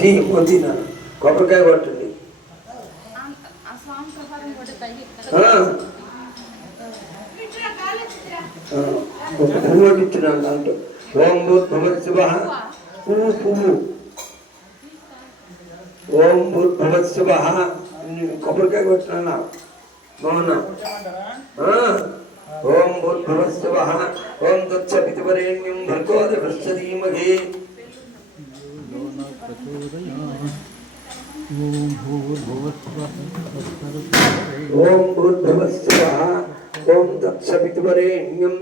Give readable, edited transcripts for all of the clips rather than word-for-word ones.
Tea పొద్దున కొబ్బరికాయ కొట్టండి. ఒక పువ్వు కొట్టించినాను దాంట్లో. ఓం భూర్భువస్సువ పువ్వు పువ్వు ఓం భూర్భువస్సువ కొబ్బరికాయ కొట్టినా బాగున్నా. ఓం భూర్భువస్సువ ఓం తత్సవితుర్వరేణ్యం భర్గో దేవస్య ధీమహి ఓం భూర్భువస్సువ ఓం తత్సవితుర్వరేణ్యం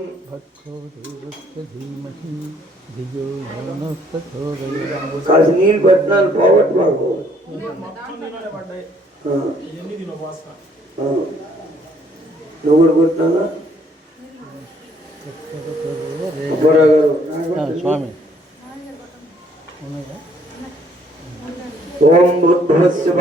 కాసి నీళ్ళు పట్టినాను పోగొట్టు బాబు. నువ్వు కూడా కొట్టినా స్వామి. ఓం భూర్భువస్సువ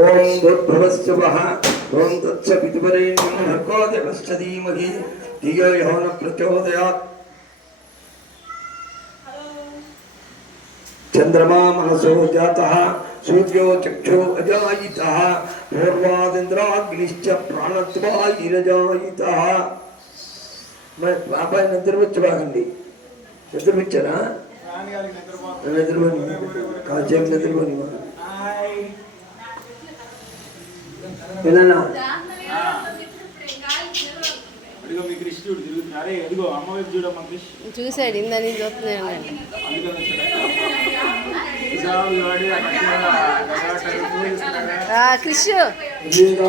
ఓం భూర్భువస్సువ ఓం తత్సవితుర్వరేణ్యం భర్గో దేవస్య ధీమహి ధియో యో నః ప్రచోదయాత్. చంద్రమా మనసో జాతః సూర్యో చక్షో అజాయితః పూర్వాదింద్రాగ్నిశ్చ ప్రాణత్వాయిరజాయితః. మరి బాబాయ్ నిద్రవచ్చు బాగండి. నిద్రపించారా? నిద్రపోని కాసేపు నిద్రపోని చూసాడు ఇందని చూస్తున్నాడు.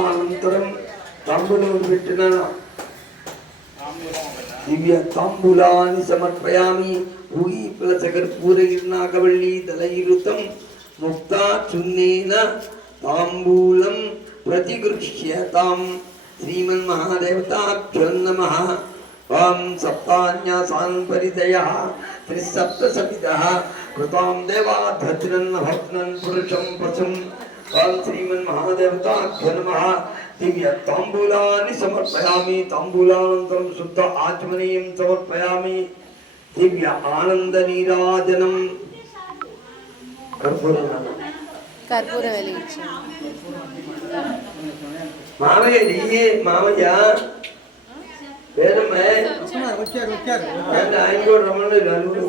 అనంతరం తాంబూలం పెట్టిన దివ్య తాంబూలాన్ని సమర్పయామి. పూయి ప్లసకర్పూరగిర్నాగవళ్ళీ దళైరుతం ముక్తా చున్నేన తాంబూలం ప్రతిగృహ్యతాం. శ్రీమన్మహాదేవతాభ్యో నమః. ఓం సప్తాన్యాసాన్ పరిదయః త్రిసప్తసమిదః కృతాం దేవాధ్వజ్రన్న భద్రన్ పురుషం పశుం. ఓం శ్రీమన్మహాదేవతాభ్యో నమః. దివ్య తాంబూలాన్ని సమర్పయామి. తాంబూలానంతరం శుద్ధ ఆచమనీయం సమర్పయామి. దివ్య ఆనంద నీరాజనం. కర్పూరం వెలిగించాం. మామయ్య నీయే మామయ్య వేదమ్మ ఆయన కూడా రమణుడు.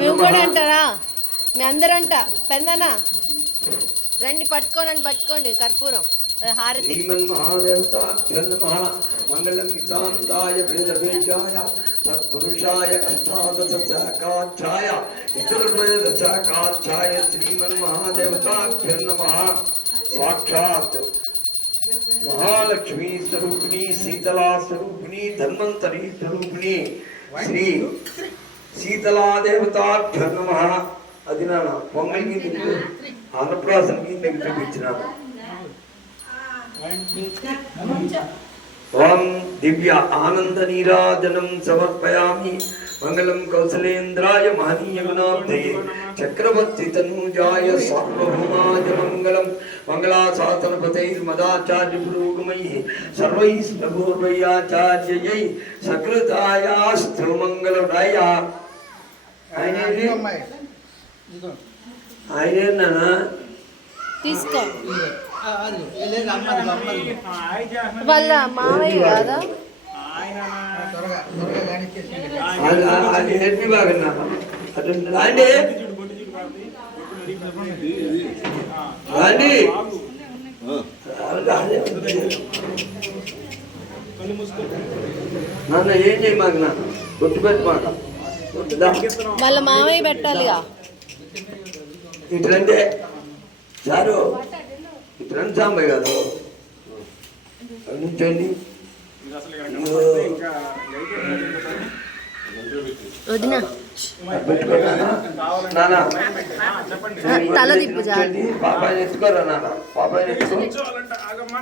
మేము కూడా అంటారా? మీ అందరంట పెద్దనా రండి పట్టుకోండి కర్పూరం హారతి. మంగళం హితాంతాయ వేదవేద్యాయ తత్పురుషాయ అష్టాదశాఖాధ్యాయ చతుర్వేదశాఖాధ్యాయ శ్రీమన్మహాదేవతాభ్యో నమః. సాక్షాత్ మహాలక్ష్మీ స్వరూపిణి శీతలా స్వరూపిణి ధన్వంతరి స్వరూపిణి శ్రీ శీతలాదేవతాభ్యో నమః. అది నా పొంగల్కి అన్నప్రాసనకి నీకు చూపించినాను. ఓం దివ్య ఆనంద నీరాజనం సమర్పయామి. మంగళం కౌసలేంద్రాయ మహనీయ గుణాబ్ధయే చక్రవర్తి తనూజాయ సార్వభౌమాయ మంగళం. మంగళాశాసనపతైర్మదాచార్య పురోగమైః సర్వైః సకృతాయాస్తు మంగళదాయ. ఆయనేనా తీసుకో వాళ్ళ మావయ్య కాదా? అది బాగున్నా రాండి రాండి. నాన్న ఏం చేయి మాకు నా కొట్టు పెట్టి మాట వాళ్ళ మావయ్య పెట్టాలిగా. ఇట్లంటే చారు ఇట్లంటే సాంబయ్య గారు నుంచండి. వదినా నాన్న తల తిప్పు చాలు. పాపాయని ఎత్తుకోరా నాన్న, పాపాయని ఎత్తుకో. కూర్చోవాలంట ఆగమ్మా.